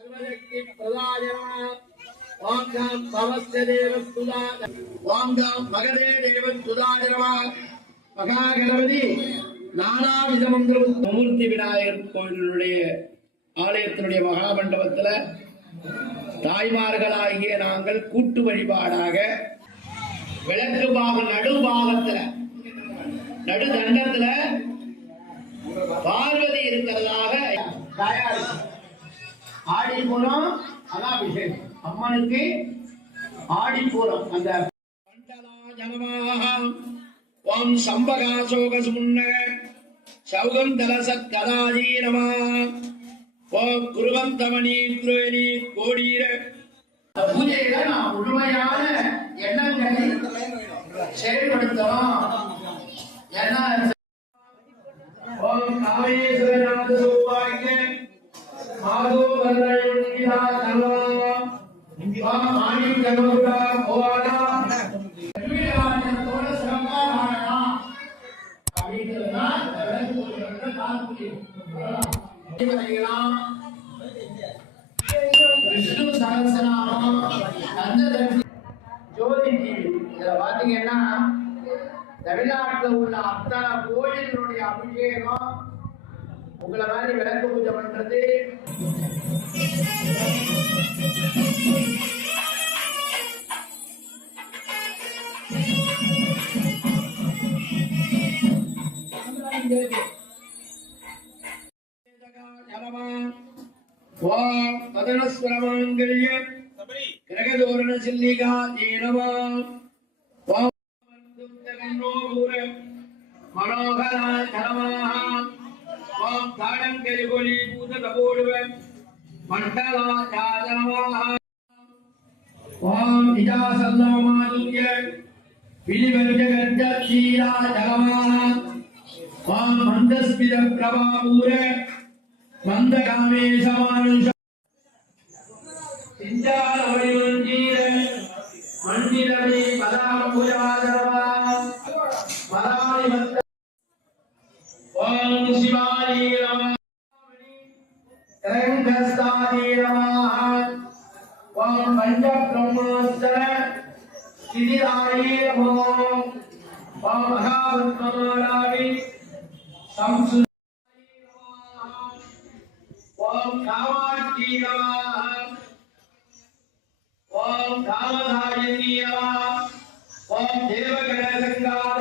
सर्वशक्ति प्रदाय नमः। ओम गं भवस्य देवस्तुदा ओम गं भगदे देवस्तुदाय नमः। மகாகணபதி நானாவித மந்திரம் மூர்த்தி விநாயகர் கோயிலுடைய ஆலயத்தினுடைய மகாமண்டபத்தில் தாய்மார்களாகிய நாங்கள் கூட்டு வழிபாடாக விளக்கு பாகம் நடுபாகத்தில் நடுதண்டத்துல பார்வதி இருக்கிறதாக ஆடிப்பூரம் அதான் அபிஷேகம் அம்மனுக்கு ஆடிப்பூரம் அந்த ஓம் சம்பகாசோக சுமுன்னக சௌகம் தலசத் கதாஜீ நம ஓம் குருவந்தமணி குருவனி கோடீர பூஜையில நான் முழுமையான எண்ணங்களை செயல்படுத்தலாம். ஓம் காமேஸ்வரநாத சௌபாகிய மாதோ வல்லயுண்டிதா நம ஓம் ஆணி ஜனமுடா போவானா வீரவாசனத்தோட சிறப்பா வாழலாம் அப்படிங்கிறதுனா விஷ்ணு சகஸ்ரநாமம் ஜோதி டிவி இதுல பாத்தீங்கன்னா தமிழ்நாட்டில் உள்ள அத்தனை கோயில்களுடைய அபிஷேகம் உங்களை மாதிரி விளக்கு பூஜை பண்றது மதனஸ்வரமாங்கல்ய கிரகதோரண சில்லிகா ஜீனமா மனோகரா தரமாக ஓம் தாடங்கரிகொலி பூததபோடுவ மண்டலா ஜாதனமாக ஓம் நிஜாசல்லமாதுர்ய விலிவர்ஜகஜீரா ஜகமாக ஓம் மந்தஸ்மித பிரபாபூர மந்தகாமேசமானுஷ சிஞ்சாலவரிமஞ்சீர மண்டிரவி பதாம்புஜாதரவா மராணி ஓம் சிவாய நமः கரங்கஸ்தாய நமः ஓம் பஞ்ச பிரம்மாஸ்தர ஸ்திதிராய நமः ஓம் மகாவத்மமாலாவி சம்சு ஓம் காமாட்சி நமः ஓம் காமதாயினி நமः ஓம் தேவகணசங்கார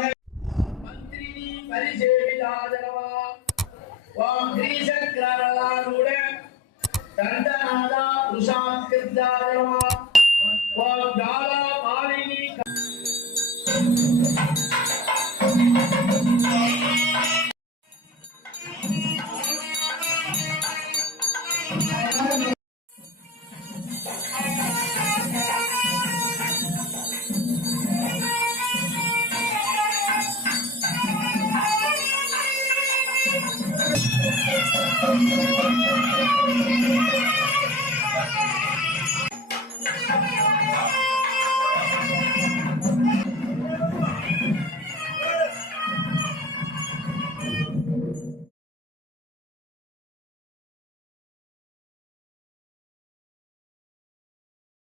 மந்திரினி பரிசேவிதாய நமः ஓம் ஸ்ரீசக்கரலாரூட தண்டநாதா புருஷாக்கிருதாய நமः ஓம் ஜாலா மாலினி